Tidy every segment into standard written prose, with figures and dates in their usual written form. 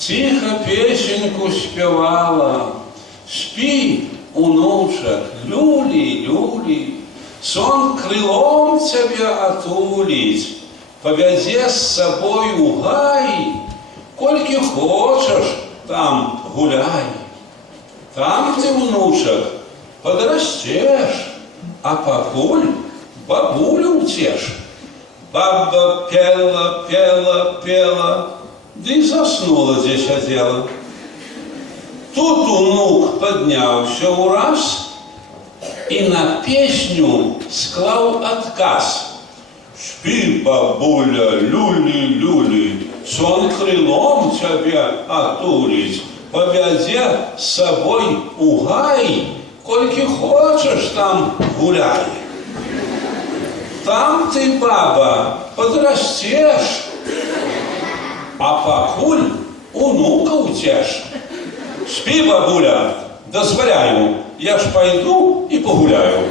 тихо песенку спевала. Спи, унучек, люли, люли, сон крылом тебя отулить, повезе с собой у гай, кольки хочешь, там гуляй. Там ты, внучек, подрастешь, а покуль бабулю утешь. Баба пела, пела, пела, да и заснула здесь одела. Тут внук поднялся ураз и на песню склал отказ. Спи, бабуля, люли, люли, сон крылом тебя отулить, повезе с собой у гай, кольки хочешь, там гуляй. Там ты, баба, подрастешь, а покуль внука утешь. Спи, бабуля, дозволяю, я ж пойду и погуляю.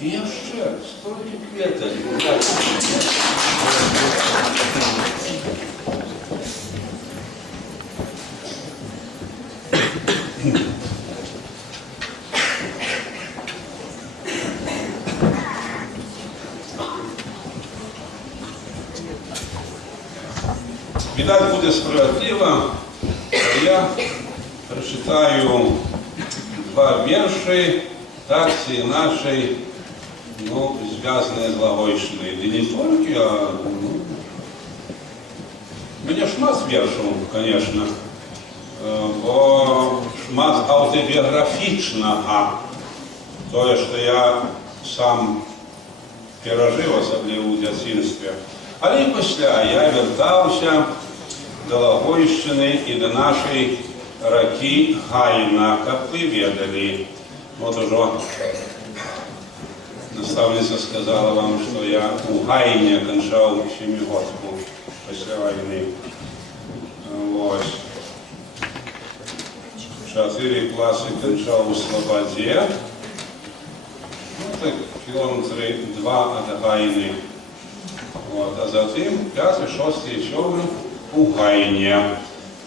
І ще стільки квітів. Видать, буде справедливо, я прочитаю два вірші, так чи інакше, ну, зв'язані з Лагойщиною. І не тільки, а, ну, мене шмат віршів, звісно, бо шмат автобіографічного, то, що я сам пережив, особливо у дитинстві. Але і після я вертався до Лагойщини і до нашої раки Гайна, як ви ведали. От уже наставниця сказала вам, що я у Гайні кончав семигодку після війни. Ось. 4 класи кончав у Слободі. Ну, так, кілометри 2 від Гайни. Вот, а затем 5, 6 и 7 у Гайні.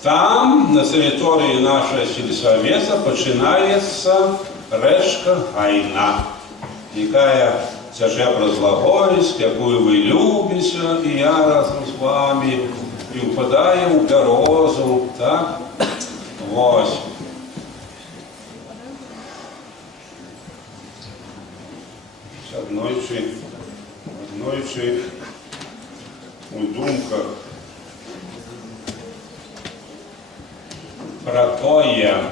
Там, на території нашого сільсовета, починається речка Гайна, яка тече через Лагойськ, яку ви любите, і я разом з вами, і впадає у Березу, так? Ось. Однойчі у думках про те,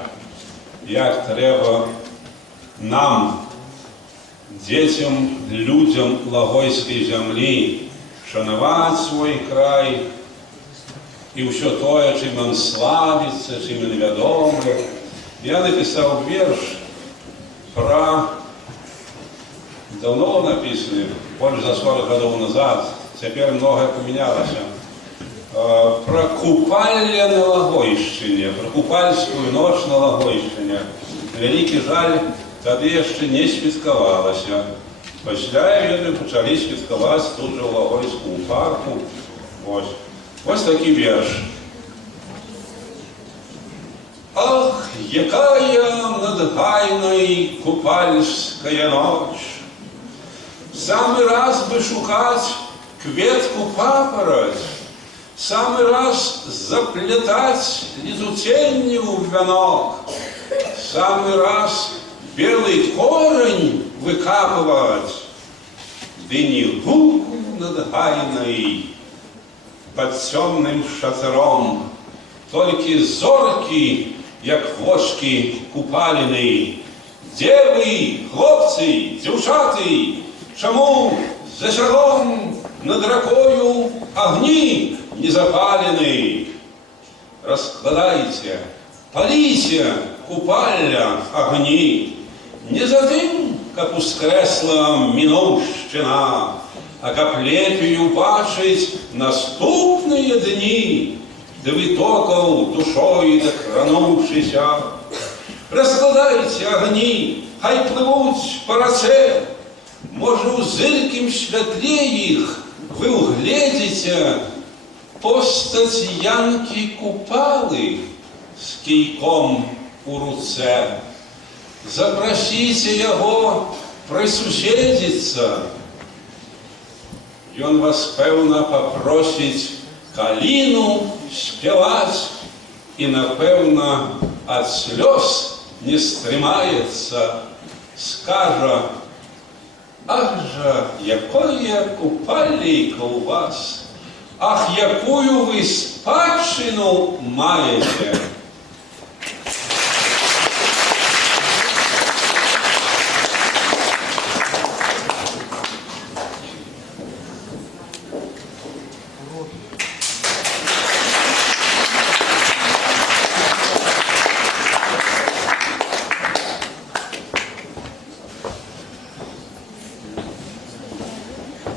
як треба нам, дітям, людям Лагойської землі, шанувати свій край і все те, чим він славиться, чим він відомий. Я написав вірш про, давно написаний, більше за 40 років назад, тепер многое помінялося, про купальня на Лагойщині, про купальську ніч на Лагойщині. Великий жаль, тоді ще не святкувалося. Після, я думаю, почали святкувати тут же в Лагойському парку. Ось такий вірш. Ах, якая над Гайною купальська ночь! В самый раз бы шукать кветку папороть, в самый раз заплетать лизутенью в венок, в самый раз белый корень выкапывать, дыни гуку над Гайной под темным шатром, только зорки, як вошки купаліни, деви, хлопці, дівчати, чому за шагом над ракою огні не запалені? Розкладайте, палите купальня огні, не за тим, як ускресла минувщина, а как лепію бачить наступні дні. да витоков душой докранувшися. Раскладайте огни, хай плывут по роце, може у зырким святле их вы угледите постать Янки Купалы с кийком у руце. Запросите его присуседиться, и он вас, певно, попросить калину спевать, и, напевно, от слез не стримается, скажа: ах же, якое купальника у вас, ах, якую вы спадщину маете.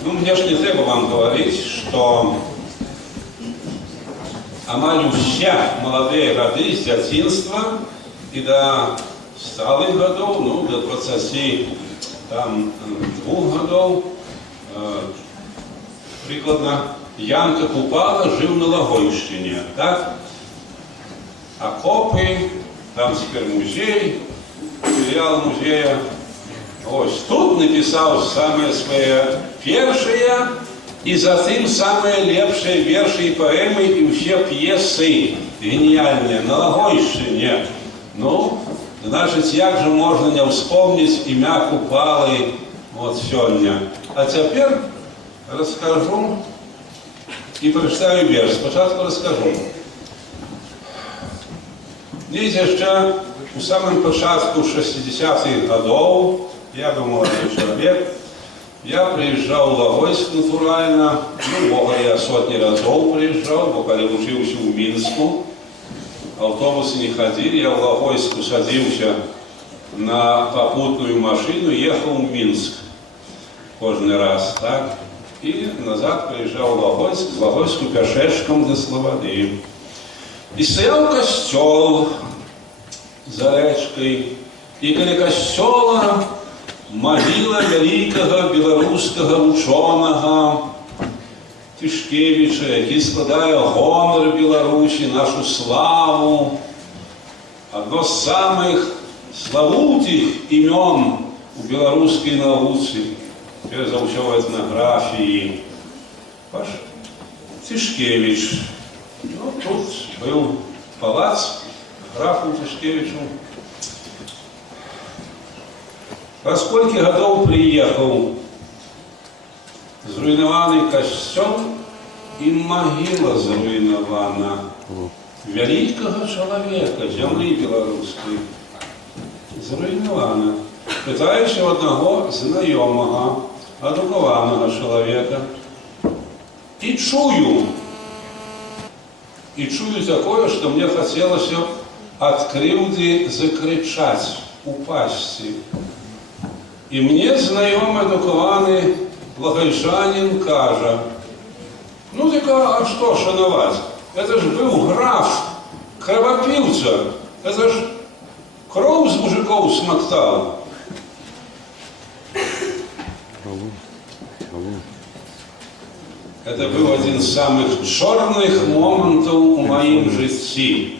Ну, мне ж не треба вам говорить, что амаль усе молодые годы с детства и до сталых годов, ну, до 22 годов, прикладно, Янка Купала жил на Логойщине, так? Окопы, там теперь музей, филиал музея. Ось тут написал самые свои первые, и затем самые лепшие верши и поэмы, и все пьесы гениальные на Логойщине. Ну, значит, як же можно не вспомнить имя Купалы вот сегодня. А теперь расскажу и прочитаю верш. Спочатку расскажу. Видите, еще у самом початку 60-х годов, я был молодой человек, я приезжал в Логойск натурально, ну, бога я сотни разов приезжал, бо когда учился в Минску, автобусы не ходили, я в Логойску садился на попутную машину, ехал в Минск каждый раз, так, и назад приезжал в Логойск, в Логойску пешешком до Слободы. И стоял костел за речкой, и каля костела могила великого белорусского ученого Тишкевича, який складає гонор Білорусі, нашу славу. Одно з самих славутих імен у білоруській науці, яке заучив етнографії. Ваш Тишкевич. Ну, тут был палац графу Тишкевичу. Во сколько годов приехал зруйнованный костел и могила зруйнована великого человека, земли белорусской. Зруйнована. Питаючи одного знайомого, адукованого человека. И чую такое, что мне хотелось от кривды закричать, упасть. И мне знайомый адукованный логойчанин каже: ну так а что шановать? Это же был граф, кровопивца, это же кровь с мужиков смоктал. Это был один из самых черных моментов в моем жизни.